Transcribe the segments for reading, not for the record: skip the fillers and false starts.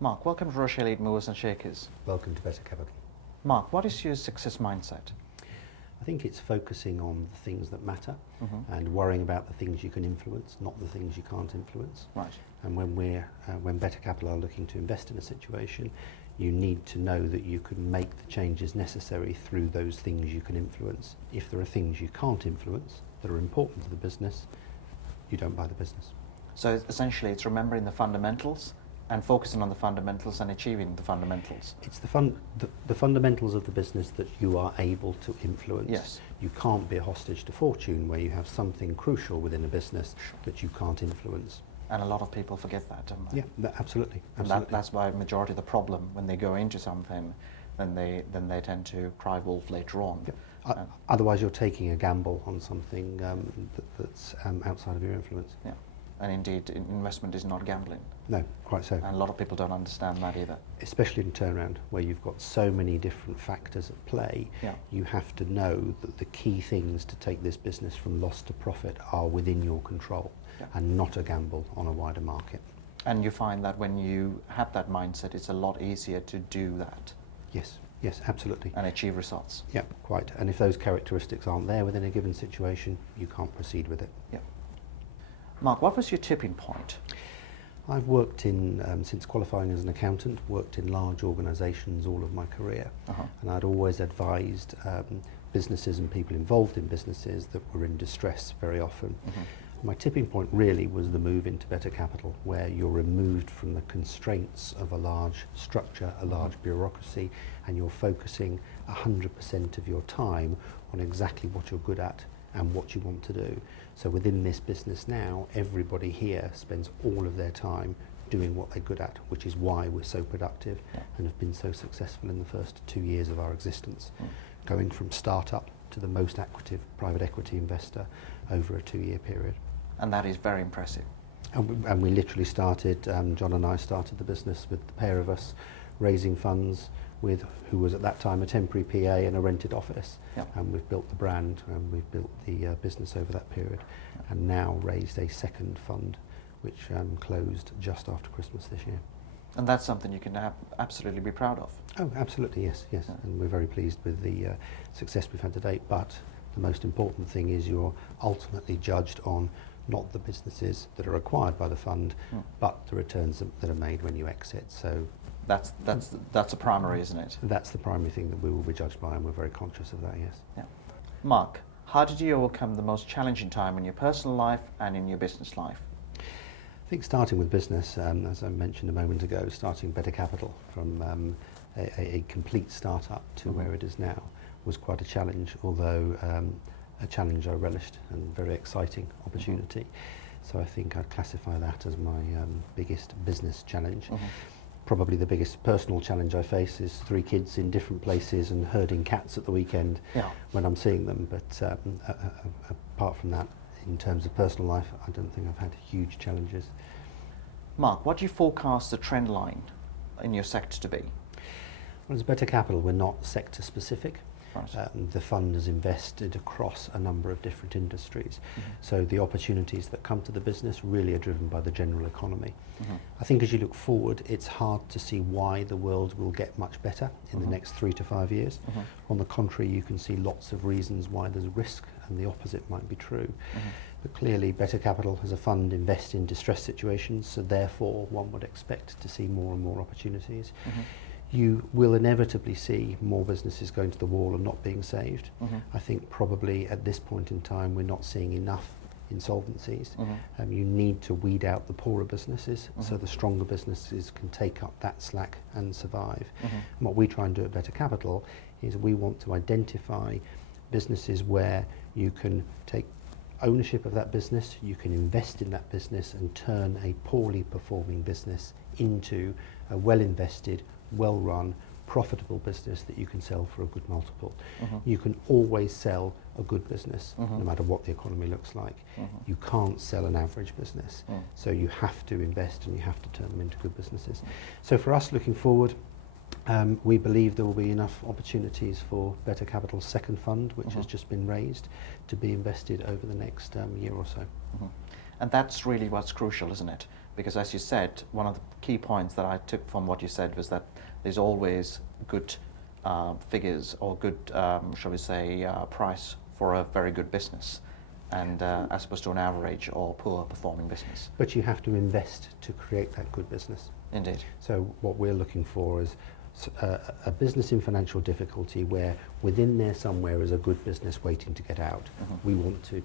Mark, welcome to Rochay Lead Movers and Shakers. Welcome to Better Capital. Mark, what is your success mindset? I think it's focusing on the things that matter and worrying about the things you can influence, not the things you can't influence. Right. And when Better Capital are looking to invest in a situation, you need to know that you can make the changes necessary through those things you can influence. If there are things you can't influence that are important to the business, you don't buy the business. So essentially it's remembering the fundamentals and focusing on the fundamentals and achieving the fundamentals. It's the fundamentals of the business that you are able to influence. Yes. You can't be a hostage to fortune where you have something crucial within a business that you can't influence. And a lot of people forget that, don't they? Yeah, absolutely. And that's why majority of the problem when they go into something, then they tend to cry wolf later on. Yeah. Otherwise you're taking a gamble on something that's outside of your influence. Yeah. And indeed, investment is not gambling. No, quite so. And a lot of people don't understand that either. Especially in turnaround, where you've got so many different factors at play, you have to know that the key things to take this business from loss to profit are within your control and not a gamble on a wider market. And you find that when you have that mindset, it's a lot easier to do that. Yes, absolutely. And achieve results. Yeah, quite. And if those characteristics aren't there within a given situation, you can't proceed with it. Yeah. Mark, what was your tipping point? I've worked in, since qualifying as an accountant, worked in large organisations all of my career. And I'd always advised businesses and people involved in businesses that were in distress very often. My tipping point really was the move into Better Capital, where you're removed from the constraints of a large structure, a large bureaucracy, and you're focusing 100% of your time on exactly what you're good at and what you want to do. So within this business now, everybody here spends all of their time doing what they're good at, which is why we're so productive and have been so successful in the first 2 years of our existence, going from startup to the most active private equity investor over a 2-year period. And that is very impressive. And we literally started, John and I started the business with the pair of us raising funds with who was at that time a temporary PA in a rented office. And we've built the brand and we've built the business over that period and now raised a second fund which closed just after Christmas this year. And that's something you can absolutely be proud of. Oh, absolutely, yes. And we're very pleased with the success we've had to date, but the most important thing is you're ultimately judged on not the businesses that are acquired by the fund, but the returns that are made when you exit. So that's a primary, isn't it? That's the primary thing that we will be judged by, and we're very conscious of that, yes. Yeah. Mark, how did you overcome the most challenging time in your personal life and in your business life? I think starting with business, as I mentioned a moment ago, starting Better Capital from a complete startup to where it is now was quite a challenge, although a challenge I relished and very exciting opportunity. So I think I'd classify that as my biggest business challenge. Probably the biggest personal challenge I face is 3 kids in different places and herding cats at the weekend when I'm seeing them. But apart from that, in terms of personal life, I don't think I've had huge challenges. Mark, what do you forecast the trend line in your sector to be? Well, as Better Capital, we're not sector specific. Right. The fund has invested across a number of different industries. So the opportunities that come to the business really are driven by the general economy. I think as you look forward, it's hard to see why the world will get much better in the next 3 to 5 years. On the contrary, you can see lots of reasons why there's risk and the opposite might be true. But clearly Better Capital as a fund invests in distress situations, so therefore one would expect to see more and more opportunities. You will inevitably see more businesses going to the wall and not being saved. I think probably at this point in time we're not seeing enough insolvencies. You need to weed out the poorer businesses so the stronger businesses can take up that slack and survive. And what we try and do at Better Capital is we want to identify businesses where you can take ownership of that business, you can invest in that business and turn a poorly performing business into a well invested, well-run, profitable business that you can sell for a good multiple. You can always sell a good business, no matter what the economy looks like. You can't sell an average business. So you have to invest and you have to turn them into good businesses. So for us looking forward, we believe there will be enough opportunities for Better Capital's second fund, which has just been raised, to be invested over the next year or so. And that's really what's crucial, isn't it? Because as you said, one of the key points that I took from what you said was that there's always good figures or good, shall we say, price for a very good business, and as opposed to an average or poor performing business. But you have to invest to create that good business. Indeed. So what we're looking for is a business in financial difficulty where within there somewhere is a good business waiting to get out. We want to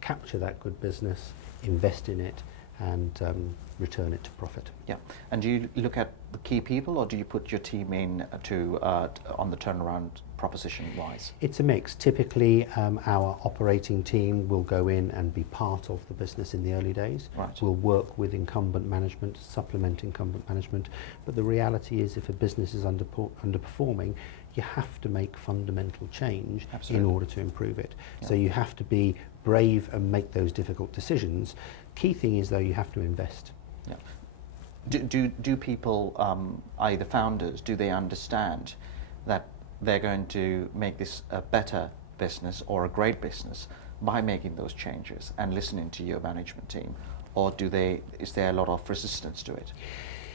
capture that good business, invest in it, and return it to profit. Yeah. And do you look at the key people, or do you put your team in to on the turnaround proposition wise? It's a mix. Typically, our operating team will go in and be part of the business in the early days. Right. We'll work with incumbent management, supplement incumbent management. But the reality is, if a business is underperforming, you have to make fundamental change in order to improve it. Yeah. So you have to be brave and make those difficult decisions. Key thing is, though, you have to invest. Yeah. Do people, i.e. the founders, do they understand that they're going to make this a better business or a great business by making those changes and listening to your management team? Or is there a lot of resistance to it?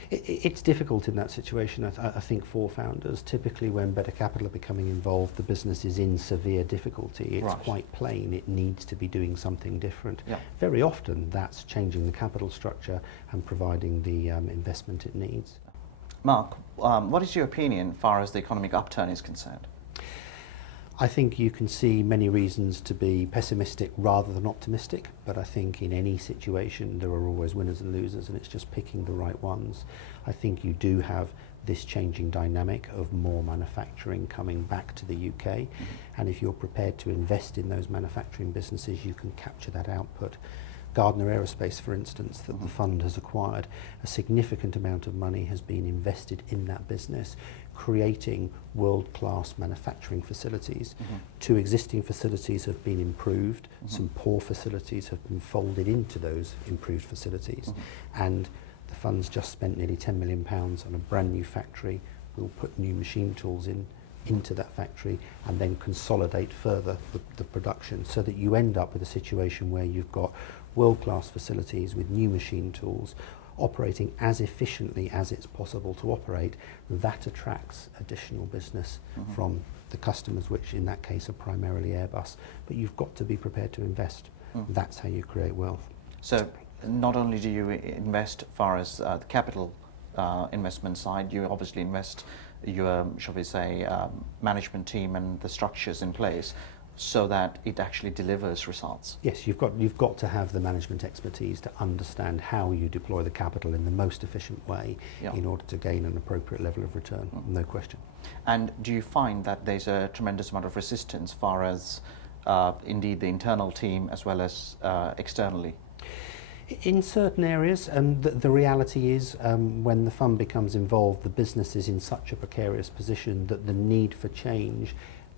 It's difficult in that situation, I think, for founders. Typically, when better capital are becoming involved, the business is in severe difficulty. It's quite plain. It needs to be doing something different. Yeah. Very often, that's changing the capital structure and providing the investment it needs. Mark, what is your opinion as far as the economic upturn is concerned? I think you can see many reasons to be pessimistic rather than optimistic, but I think in any situation there are always winners and losers, and it's just picking the right ones. I think you do have this changing dynamic of more manufacturing coming back to the UK, and if you're prepared to invest in those manufacturing businesses, you can capture that output. Gardner Aerospace, for instance, that the fund has acquired, a significant amount of money has been invested in that business, creating world-class manufacturing facilities. 2 existing facilities have been improved, some poor facilities have been folded into those improved facilities, and the fund's just spent nearly £10 million on a brand new factory. We'll put new machine tools into that factory and then consolidate further the production, so that you end up with a situation where you've got world-class facilities with new machine tools operating as efficiently as it's possible to operate. That attracts additional business from the customers, which in that case are primarily Airbus. But you've got to be prepared to invest. That's how you create wealth. So not only do you invest as far as the capital investment side, you obviously invest your, shall we say, management team and the structures in place, so that it actually delivers results. Yes, you've got to have the management expertise to understand how you deploy the capital in the most efficient way in order to gain an appropriate level of return, no question. And do you find that there's a tremendous amount of resistance as far as indeed the internal team as well as externally? In certain areas, and the reality is when the fund becomes involved, the business is in such a precarious position that the need for change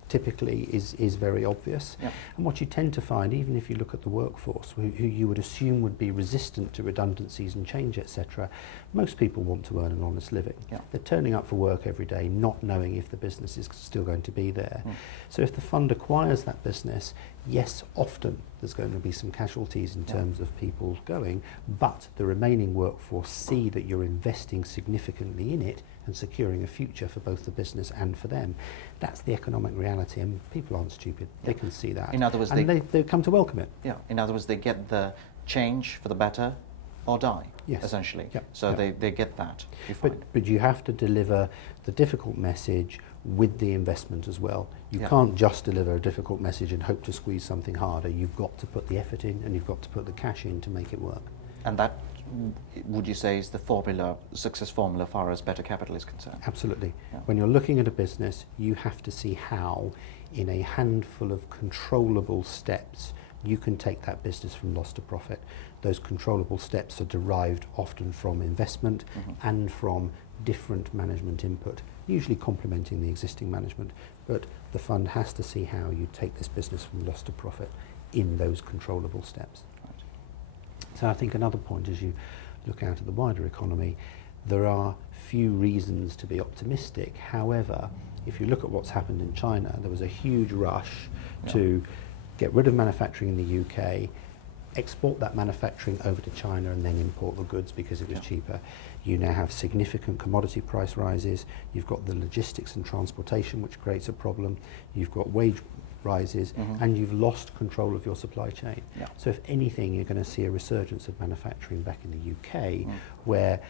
typically is very obvious. Yep. And what you tend to find, even if you look at the workforce, who you would assume would be resistant to redundancies and change, etc., most people want to earn an honest living. Yep. They're turning up for work every day, not knowing if the business is still going to be there. So if the fund acquires that business, yes, often there's going to be some casualties in terms of people going, but the remaining workforce see that you're investing significantly in it and securing a future for both the business and for them. That's the economic reality, and people aren't stupid. They can see that. In other words, and they come to welcome it. Yeah. In other words, they get the change for the better or die, essentially. Yep. So they get that. But you have to deliver the difficult message with the investment as well. You can't just deliver a difficult message and hope to squeeze something harder. You've got to put the effort in, and you've got to put the cash in to make it work. And that, would you say, is the success formula as far as better capital is concerned? Absolutely. Yeah. When you're looking at a business, you have to see how, in a handful of controllable steps, you can take that business from loss to profit. Those controllable steps are derived often from investment and from different management input, usually complementing the existing management. But the fund has to see how you take this business from loss to profit in those controllable steps. So I think another point, as you look out at the wider economy, there are few reasons to be optimistic. However, if you look at what's happened in China, there was a huge rush to get rid of manufacturing in the UK, export that manufacturing over to China and then import the goods because it was cheaper. You now have significant commodity price rises. You've got the logistics and transportation, which creates a problem. You've got wage rises, and you've lost control of your supply chain. Yeah. So if anything, you're going to see a resurgence of manufacturing back in the UK, where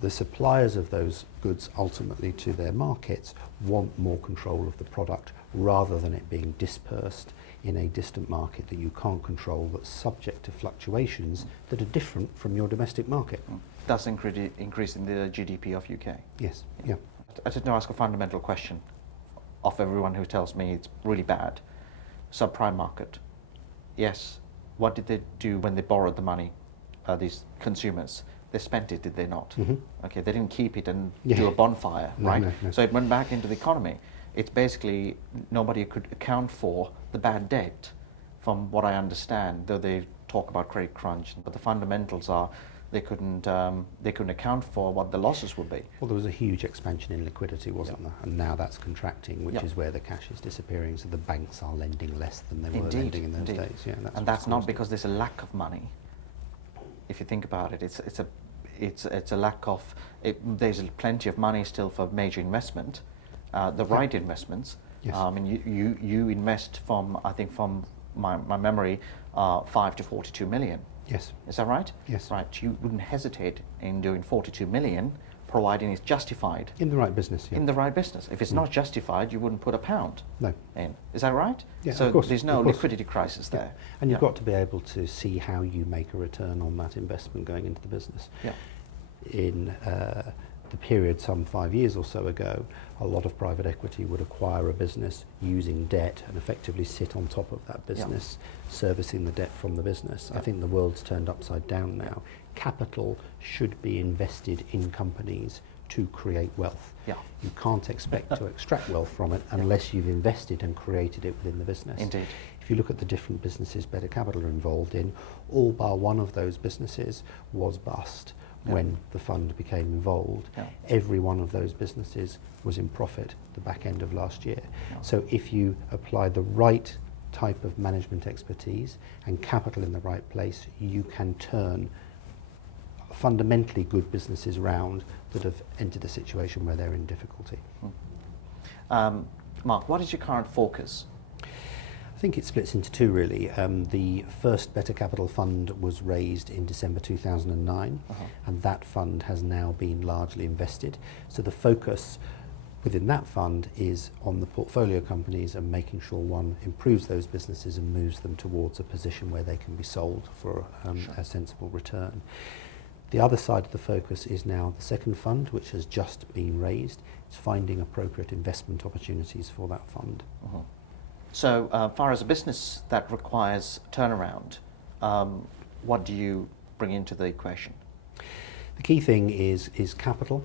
the suppliers of those goods ultimately to their markets want more control of the product rather than it being dispersed in a distant market that you can't control, that's subject to fluctuations that are different from your domestic market. Thus increasing the GDP of UK. Yes, yeah. I just want to ask a fundamental question of everyone who tells me it's really bad. Subprime market. Yes. What did they do when they borrowed the money, these consumers? They spent it, did they not? Okay, they didn't keep it and do a bonfire, right? No. So it went back into the economy. It's basically nobody could account for the bad debt, from what I understand, though they talk about credit crunch. But the fundamentals are they couldn't account for what the losses would be. Well, there was a huge expansion in liquidity, wasn't there? And now that's contracting, which is where the cash is disappearing. So the banks are lending less than they were lending in those days. Yeah, and that's not because there's a lack of money. If you think about it, it's a lack of. There's plenty of money still for major investment, the right investments. Yes. And you invest from, I think from my memory, 5 to 42 million. Yes. Is that right? Yes. Right. You wouldn't hesitate in doing 42 million, providing it's justified. In the right business. Yeah. In the right business. If it's not justified, you wouldn't put a pound. No. In. Is that right? Yeah, so of course, there's no liquidity crisis there. And you've got to be able to see how you make a return on that investment going into the business. Yeah. In the period some 5 years or so ago, a lot of private equity would acquire a business using debt and effectively sit on top of that business, servicing the debt from the business. I think the world's turned upside down now. Capital should be invested in companies to create wealth. Yeah. You can't expect to extract wealth from it unless you've invested and created it within the business. Indeed. If you look at the different businesses Better Capital are involved in, all bar one of those businesses was bust when the fund became involved. Every one of those businesses was in profit the back end of last year. So if you apply the right type of management expertise and capital in the right place, you can turn fundamentally good businesses round that have entered a situation where they're in difficulty. Mark, what is your current focus? I think it splits into two really. The first Better Capital fund was raised in December 2009 and that fund has now been largely invested. So the focus within that fund is on the portfolio companies and making sure one improves those businesses and moves them towards a position where they can be sold for a sensible return. The other side of the focus is now the second fund, which has just been raised. It's finding appropriate investment opportunities for that fund. So far as a business that requires turnaround, what do you bring into the equation? The key thing is capital.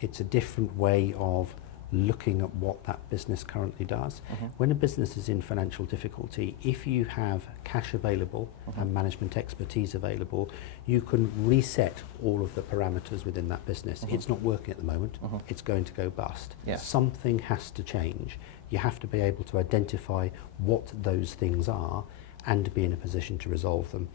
It's a different way of looking at what that business currently does. When a business is in financial difficulty, if you have cash available and management expertise available, you can reset all of the parameters within that business. It's not working at the moment. It's going to go bust. Something has to change. You have to be able to identify what those things are and be in a position to resolve them.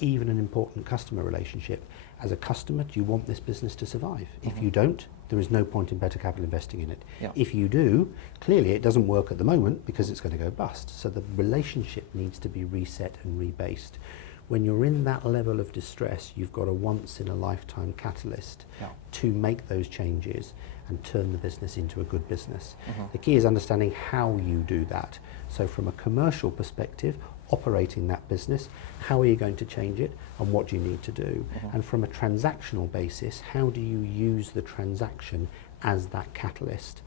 Even an important customer relationship. As a customer, do you want this business to survive? If you don't, there is no point in Better Capital investing in it. If you do, clearly it doesn't work at the moment because it's going to go bust. So the relationship needs to be reset and rebased. When you're in that level of distress, you've got a once-in-a-lifetime catalyst to make those changes and turn the business into a good business. The key is understanding how you do that. So from a commercial perspective, operating that business, how are you going to change it and what do you need to do? And from a transactional basis, how do you use the transaction as that catalyst?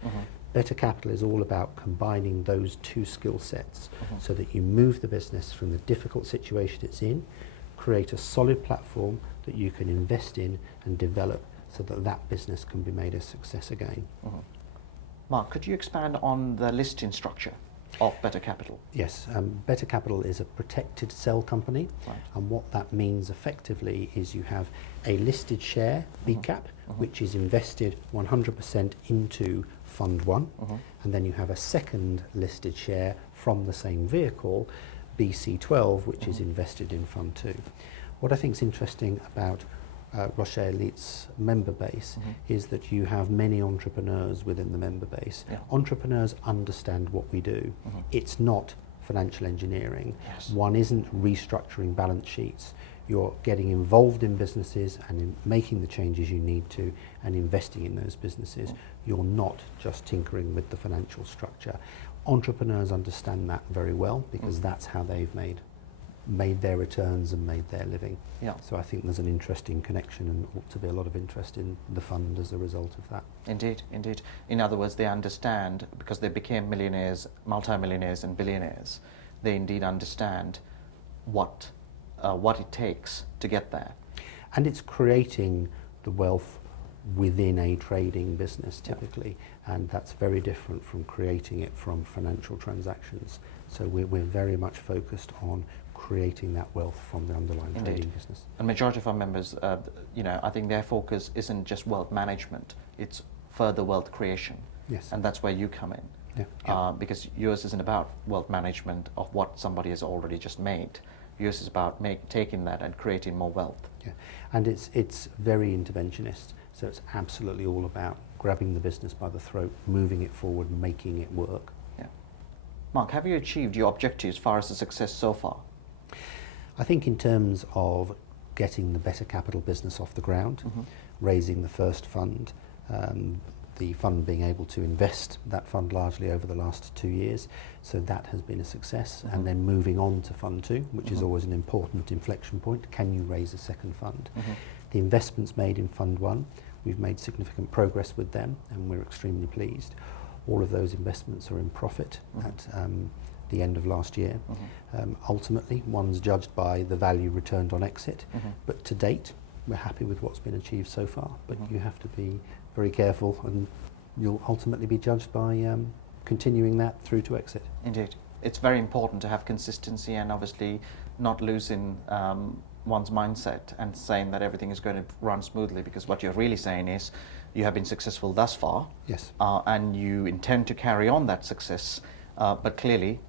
Better Capital is all about combining those two skill sets so that you move the business from the difficult situation it's in, create a solid platform that you can invest in and develop so that that business can be made a success again. Mark, could you expand on the listing structure of Better Capital? Yes, Better Capital is a protected cell company, and what that means effectively is you have a listed share, BCAP, which is invested 100% into Fund 1, and then you have a second listed share from the same vehicle BC12, which is invested in Fund 2. What I think is interesting about Rochay Elite's member base is that you have many entrepreneurs within the member base. Yeah. Entrepreneurs understand what we do. It's not financial engineering. Yes. One isn't restructuring balance sheets. You're getting involved in businesses and in making the changes you need to and investing in those businesses. You're not just tinkering with the financial structure. Entrepreneurs understand that very well because that's how they've made their returns and made their living. Yeah. So I think there's an interesting connection and ought to be a lot of interest in the fund as a result of that. Indeed, indeed. In other words, they understand, because they became millionaires, multimillionaires and billionaires, they indeed understand what it takes to get there. And it's creating the wealth within a trading business typically, and that's very different from creating it from financial transactions. So we're very much focused on creating that wealth from the underlying trading business. And majority of our members, I think their focus isn't just wealth management, it's further wealth creation. Yes. And that's where you come in. Yeah. Because yours isn't about wealth management of what somebody has already just made. Yours is about taking that and creating more wealth. Yeah. And it's very interventionist. So it's absolutely all about grabbing the business by the throat, moving it forward, making it work. Yeah. Mark, have you achieved your objectives as far as the success so far? I think in terms of getting the better capital business off the ground, raising the first fund, the fund being able to invest that fund largely over the last 2 years, so that has been a success. And then moving on to Fund 2, which is always an important inflection point. Can you raise a second fund? The investments made in Fund 1, we've made significant progress with them and we're extremely pleased. All of those investments are in profit at the end of last year. Ultimately, one's judged by the value returned on exit, but to date, we're happy with what's been achieved so far, but you have to be very careful and you'll ultimately be judged by continuing that through to exit. Indeed. It's very important to have consistency and obviously not losing one's mindset and saying that everything is going to run smoothly, because what you're really saying is you have been successful thus far. Yes. And you intend to carry on that success, but clearly,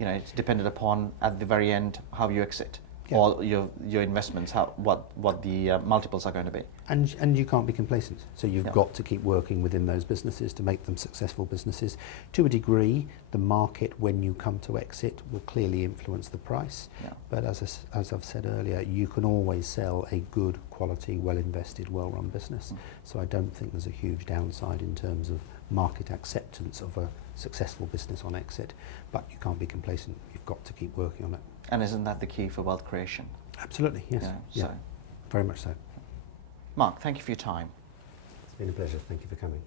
it's dependent upon at the very end how you exit. Yeah. Or your investments, what the multiples are going to be. And you can't be complacent. So you've got to keep working within those businesses to make them successful businesses. To a degree, the market, when you come to exit, will clearly influence the price. Yeah. But as I've said earlier, you can always sell a good quality, well-invested, well-run business. So I don't think there's a huge downside in terms of market acceptance of a successful business on exit. But you can't be complacent. You've got to keep working on it. And isn't that the key for wealth creation? Absolutely, yes. Yeah, very much so. Mark, thank you for your time. It's been a pleasure. Thank you for coming.